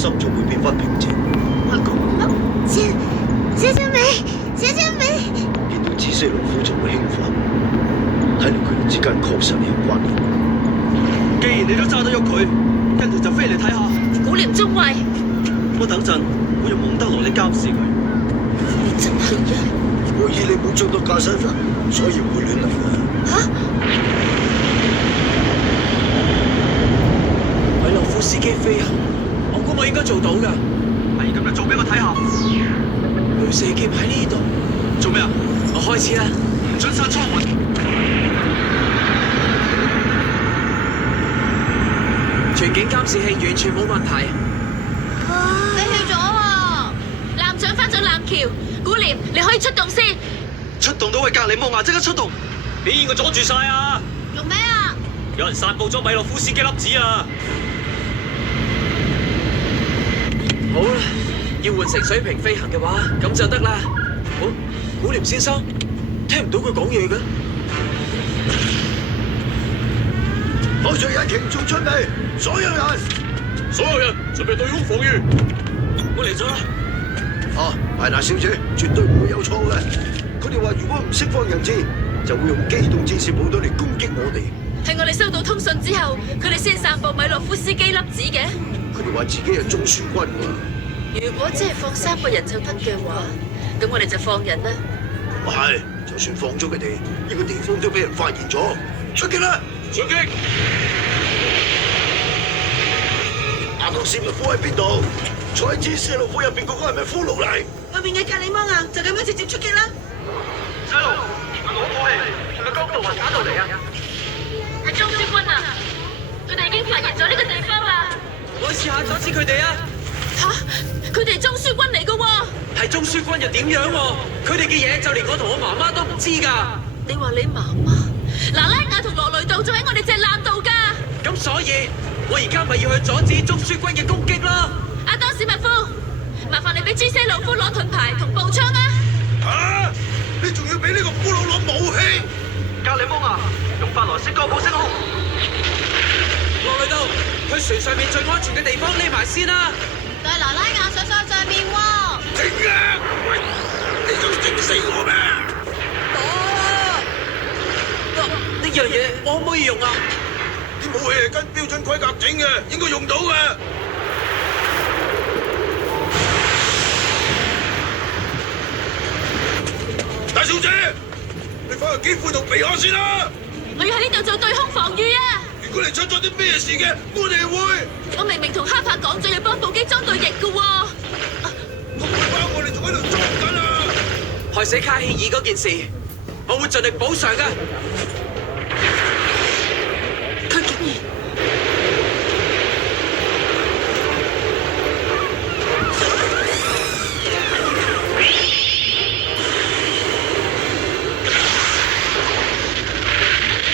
心就會變翻平靜。小美，見到紫色老夫就會興奮，睇嚟佢哋之間確實有關聯。既然你都揸得喐佢，跟住就飛嚟睇下。古廉中尉，我等陣會用蒙德羅嚟監視佢。你真係啊！我以你冇做到駕駛人，所以唔會亂嚟㗎。嚇！米洛夫斯基飛行，我估我應該做到㗎。係咁就做俾我睇下。雷射劍喺呢度，做咩啊？我開始啦，唔准閂艙門。全景監視器完全冇問題。飛去咗喎，艦長翻咗艦橋，古廉你可以出動先。出動到位格里摩亞，即刻出動！邊個阻住晒啊？做咩啊？有人散佈咗米洛夫斯基粒子啊！好啦，要換成水平飛行嘅話，咁就得啦。好，古廉先生，聽唔到佢講嘢嘅。海上引擎做準備，所有人準備對空防禦。我嚟咗啦。啊，艾娜小姐絕對唔會有錯嘅。佢哋話如果唔釋放人質，就會用機動戰士部隊嚟攻擊我哋。係我哋收到通訊之後，佢哋先散佈米洛夫斯基粒子嘅。佢哋話自己係中樞軍喎。如果只係放3個人就得嘅話，咁我哋就放人啦。唔係，就算放咗佢哋，呢個地方都俾人發現咗。出擊啦！出擊！亞當斯密夫喺邊度？坐喺支射路虎入邊嗰個係咪俘虜嚟？後面嘅格里摩亞就咁樣直接出擊啦！細路，攞武器，係咪江道雲打到嚟啊？係中樞軍啊！佢哋已經發現咗呢個地方啦。我試下阻止佢哋啊！嚇！佢哋係中樞軍嚟㗎喎。係中樞軍又點樣喎？佢哋嘅嘢就連我同我媽媽都唔知㗎。你話你媽媽？拿拉亞同羅雷道仲喺我哋隻艦度㗎。咁所以，我而家咪要去阻止中樞軍嘅攻擊咯。阿當史密夫，麻煩你俾朱西魯夫攞盾牌同步槍啊！嚇！你仲要俾呢個俘虜攞武器？格里摩亞，用法萊斯高普升空。羅雷道，去船上面最安全嘅地方匿埋先啦。帶拿拉亞上面喎。停啊！喂，你想整死我咩？呢樣嘢我可唔可以用啊？啲武器係跟標準規格整嘅，應該用到嘅。大小姐，你翻去機庫度避下先啦。我要喺呢度做對空防禦啊！如果你出咗啲咩事嘅，我哋會。我明明同哈帕講咗要幫部機裝對翼嘅喎。個背包我哋仲喺度裝緊啊！害死卡希爾嗰件事，我會盡力補償㗎。佢竟然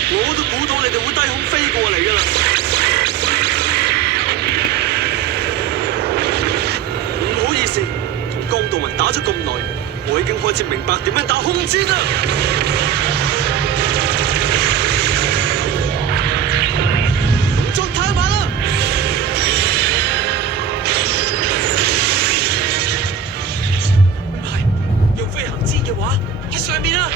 我都估到你哋會低空飛過嚟㗎啦。唔好意思，同江道雲打咗咁耐，我已經開始明白點樣打空戰啦。動作太慢啦！唔係，用飛行氈嘅話，喺上面啦。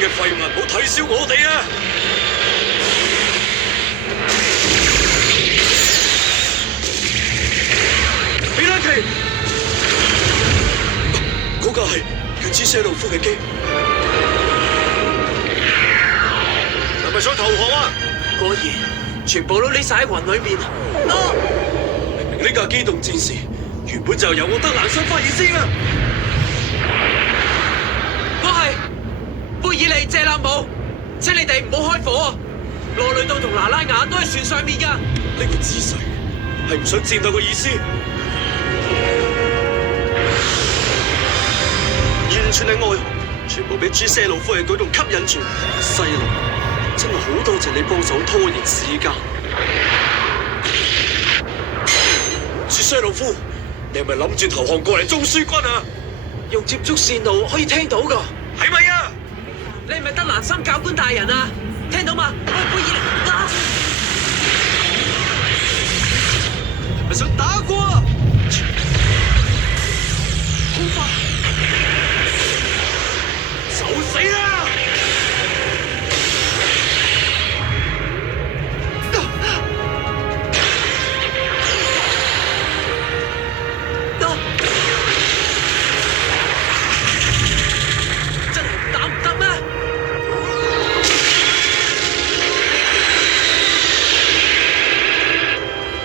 嘅廢物，唔好睇小我哋啊！比拉奇，嗰架係原子射路夫嘅機，係咪想投降啊？果然，全部都匿晒喺雲裏面。明明呢架機動戰士原本就由我德蘭遜發現先啊！貝爾利、謝納姆，請你哋唔好開火啊！羅雷道同拿拉雅都喺船上面㗎。呢個姿勢係唔想戰鬥嘅意思，完全係愛河，全部俾朱西魯夫嘅舉動吸引住。細路，真係好多謝你幫手拖延時間。朱西魯夫，你係咪諗住投降過嚟中書軍啊？用接觸線路可以聽到㗎，係咪啊？你係咪德蘭森教官大人啊？聽到嘛？喂，貝爾啊！係咪想打過啊？好快！受死啦！真係打唔得咩？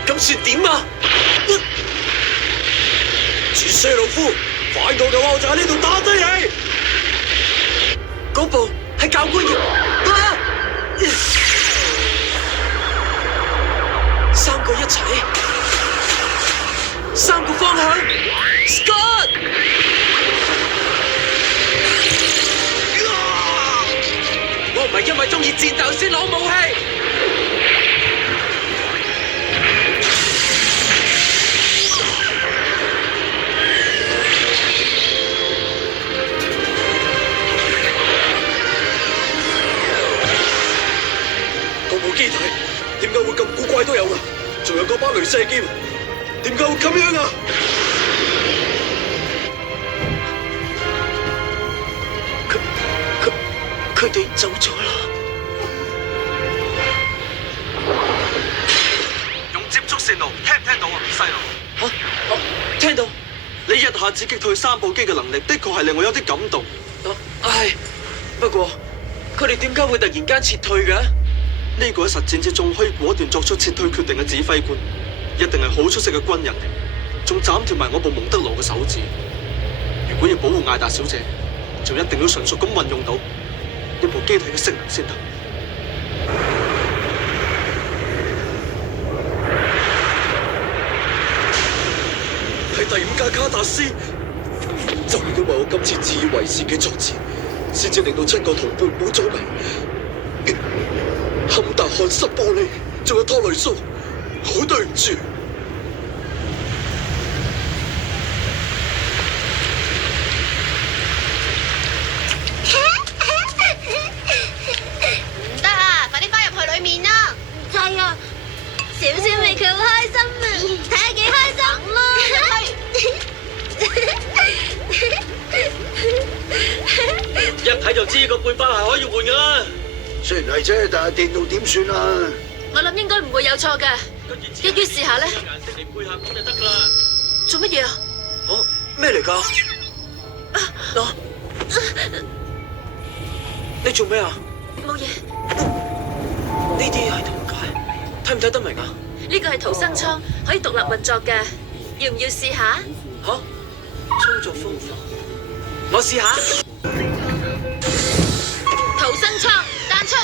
咁算點啊？切些老夫，反我嘅話我就喺呢度打低你。嗰部係教官嘅，三個一齊，三個方向 ，Scott！ 我唔係因為中意戰鬥先攞武器。嗰部機體點解會咁古怪都有㗎？仲有嗰把雷射劍，點解會咁樣啊？佢哋走咗啦。用接觸線路，聽唔聽到啊，細路？嚇！聽到。你一下子擊退三部機嘅能力，的確係令我有啲感動。係，不過佢哋點解會突然間撤退嘅？呢個喺實戰之中可以果斷作出撤退決定嘅指揮官，一定係好出色嘅軍人嚟，仲斬斷埋我部蒙德羅嘅手指。如果要保護艾達小姐，就一定要純熟咁運用到呢部機體嘅性能先得。係第五架卡達斯，就係因為我今次自以為是嘅作戰，先至令到7個同伴冇咗命。坎達漢什玻璃，仲有托雷蘇，好對唔住。唔得啊！快啲翻入去裏面啦！唔制啊！小小美佢好開心啊！睇下幾開心啦！一睇就知個背包係可以換噶啦。雖然係啫，但係電腦點算啊？我諗應該唔會有錯嘅，一於試下咧。顏色嚟配合咁就得噶啦。做乜嘢啊？哦，咩嚟㗎？你做咩啊？冇嘢。呢啲係點解？睇唔睇得明啊？呢個係逃生艙，可以獨立運作嘅，要唔要試下？嚇？操作方法，我試下。逃生艙單速。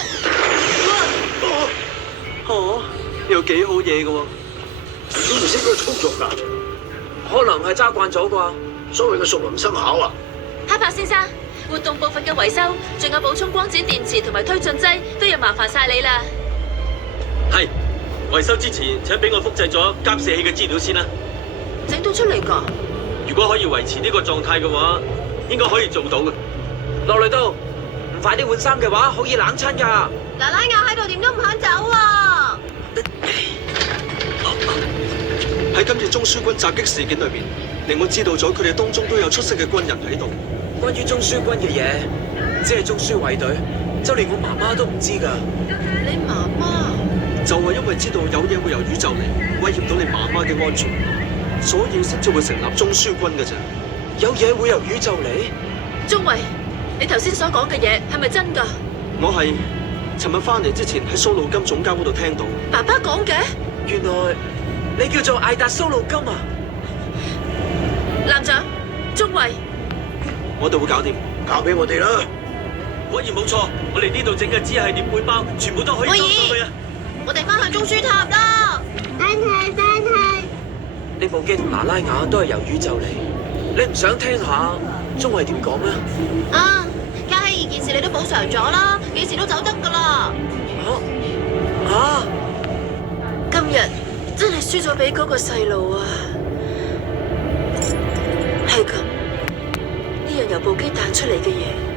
又幾好嘢嘅喎。點會識嗰個操作㗎？可能係揸慣咗啩。所謂嘅熟能生巧啊！哈珀先生，活動部分嘅維修，仲有補充光子電池同埋推進劑，都要麻煩晒你啦。係，維修之前請俾我複製咗監視器嘅資料先啦。整到出嚟㗎？如果可以維持呢個狀態嘅話，應該可以做到嘅。落嚟到，唔快啲換衫嘅話，好易冷親㗎。娜拉亞喺度點都唔肯走啊！喺今次中書軍襲擊事件裏面，令我知道咗佢哋當中都有出色嘅軍人喺度。關於中書軍嘅嘢，只係中書衛隊，就連我媽媽都唔知㗎。你媽媽就係因為知道有嘢會由宇宙嚟威脅到你媽媽嘅安全，所以先至會成立中書軍嘅啫。有嘢會由宇宙嚟？鍾慧，你頭先所講嘅嘢係咪真㗎？我係尋日翻嚟之前喺蘇魯金總監嗰度聽到。爸爸講嘅？原來你叫做艾達蘇魯金啊！艦長，鍾慧，我哋會搞掂，交俾我哋啦。果然冇錯，我哋呢度整嘅只係連背包，全部都可以裝上去啊！我哋翻去中書塔啦！呢部機同娜拉雅都係由宇宙嚟，你唔想聽下鍾慧點講咩？啊，嘉希二件事你都補償咗啦，幾時都走得㗎啦。今日真係輸咗俾嗰個細路啊！部機彈出嚟嘅嘢。